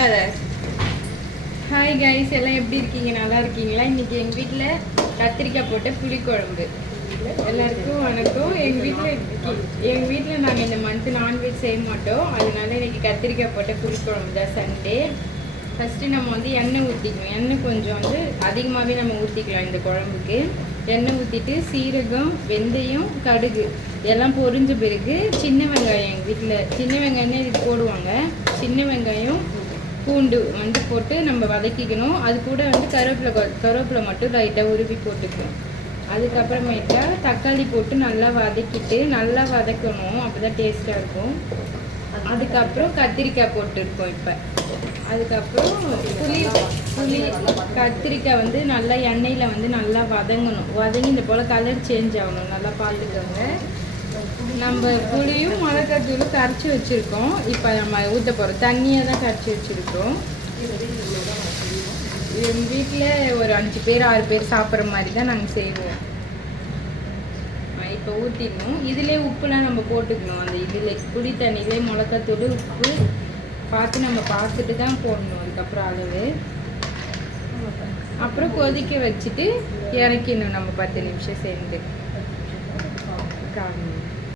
Hi guys, எல்லாம் எப்படி இருக்கீங்க? நல்லா இருக்கீங்களா? இன்னைக்கு எங்கள் வீட்டில் கத்திரிக்காய் போட்ட புளிக்குழம்பு. எல்லாருக்கும் வணக்கம். எங்கள் வீட்டில் நாங்கள் இந்த மந்த்து நான்வெஜ் செய்ய மாட்டோம். அதனால இன்னைக்கு கத்திரிக்காய் போட்ட புளிக்குழம்பு தான் சண்டே. ஃபஸ்ட்டு நம்ம வந்து எண்ணெய் ஊற்றிக்கணும். எண்ணெய் கொஞ்சம் வந்து அதிகமாகவே நம்ம ஊற்றிக்கலாம் இந்த குழம்புக்கு. எண்ணெய் ஊற்றிட்டு சீரகம், வெந்தயம், கடுகு எல்லாம் பொரிஞ்ச பிறகு சின்ன வெங்காயம், எங்கள் வீட்டில் சின்ன வெங்காயம் இது போடுவாங்க. சின்ன வெங்காயம், பூண்டு வந்து போட்டு நம்ம வதக்கிக்கணும். அது கூட வந்து கருவேப்பிலை மட்டும் லைட்டாக உருவி போட்டுக்கணும். அதுக்கப்புறமேட்டா தக்காளி போட்டு நல்லா வதக்கிட்டு நல்லா வதக்கணும், அப்போ தான் டேஸ்ட்டாக இருக்கும். அதுக்கப்புறம் கத்திரிக்காய் போட்டுருக்கோம். இப்போ அதுக்கப்புறம் புளி கத்திரிக்காய் வந்து நல்லா எண்ணெயில் வந்து நல்லா வதங்கணும். வதங்கி இந்த போல் கலர் சேஞ்ச் ஆகணும். நல்லா பார்த்துக்கோங்க. நம்ம புளியும் மிளகாத்தூளும் கரைச்சி வச்சுருக்கோம். இப்போ நம்ம ஊற்ற போகிறோம். தண்ணியாக தான் கரைச்சி வச்சுருக்கோம். எங்கள் வீட்டில் ஒரு 5 பேர் 6 பேர் சாப்பிட்ற மாதிரி தான் நாங்கள் செய்வோம். இப்போ ஊற்றிடணும். இதிலே உப்புலாம் நம்ம போட்டுக்கணும். அந்த இதில் புளி தண்ணியிலே மிளகாத்தூள் உப்பு பார்த்து நம்ம பார்த்துட்டு தான் போடணும். அதுக்கப்புறம் அளவு அப்புறம் கொதிக்க வச்சுட்டு இறக்கிடணும் நம்ம 10 நிமிஷம் சேர்ந்து.